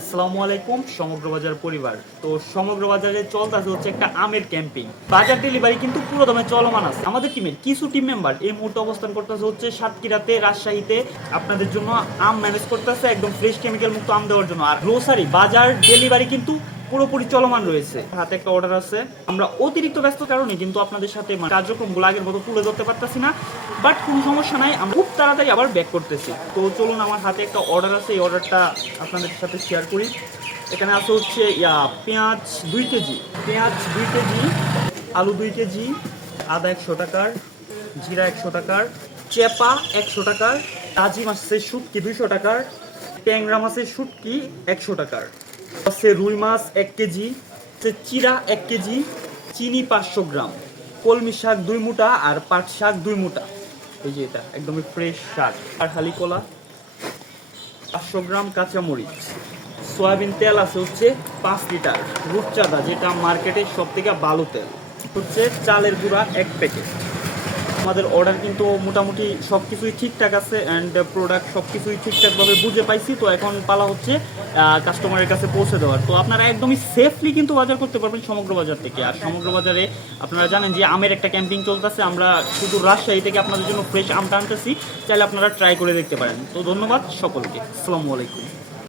আসসালামু আলাইকুম সমগ্র বাজার পরিবার। তো সমগ্র বাজারে চলতেছে হচ্ছে একটা আমের ক্যাম্পিং। বাজার ডেলিভারি কিন্তু পুরো দমে চলমান আছে। আমাদের টিমের কিছু টিম মেম্বার এই মুহূর্তে অবস্থান করতেছে হচ্ছে সাতক্ষীরাতে, রাজশাহীতে। আপনাদের জন্য আম ম্যানেজ করতেছে একদম ফ্রেশ কেমিক্যাল মুক্ত আম দেওয়ার জন্য। আর গ্রোসারি বাজার ডেলিভারি কিন্তু পুরোপুরি চলমান রয়েছে। হাতে একটা অর্ডার আছে। আমরা অতিরিক্ত ব্যস্ত কারণে কিন্তু আপনাদের সাথে কার্যক্রমগুলো আগের মতো তুলে ধরতে পারতেছি না, বাট কোনো সমস্যা নাই, আমরা খুব তাড়াতাড়ি আবার ব্যাক করতেছি। তো চলুন, আমার হাতে একটা অর্ডার আছে, এই অর্ডারটা আপনাদের সাথে শেয়ার করি। এখানে আছে হচ্ছে পেঁয়াজ 2 কেজি, আলু 2 কেজি, আদা 100 টাকার, জিরা 100 টাকার, চেপা 100 টাকার, কাজি মাছের শুটকি 200 টাকার, ট্যাংরা মাছের শুটকি 100 টাকার, আছে রুই মাছ 1 কেজি, চিরা 1 কেজি, চিনি 500 গ্রাম, কলমি শাক 2 মুঠা আর পাট শাক 2 মুঠা। এই যে এটা একদমই ফ্রেশ শাক। আর হালি কলা 500 গ্রাম, কাঁচামরিচ, সয়াবিন তেল আছে হচ্ছে 5 লিটার, রূপচাঁদা যেটা মার্কেটের সব থেকে ভালো তেল, হচ্ছে চালের গুঁড়া 1 প্যাকেট। আমাদের অর্ডার কিন্তু মোটামুটি সব কিছুই ঠিকঠাক আছে অ্যান্ড প্রোডাক্ট সব কিছুই ঠিকঠাকভাবে বুঝে পাইছি। তো এখন পালা হচ্ছে কাস্টমারের কাছে পৌঁছে দেওয়ার। তো আপনারা একদমই সেফলি কিন্তু বাজার করতে পারবেন সমগ্র বাজার থেকে। আর সমগ্র বাজারে আপনারা জানেন যে আমের একটা ক্যাম্পিং চলতেছে। আমরা শুধু রাজশাহী থেকে আপনাদের জন্য ফ্রেশ আমটা আনতেছি, চাইলে আপনারা ট্রাই করে দেখতে পারেন। তো ধন্যবাদ সকলকে, আসসালামু আলাইকুম।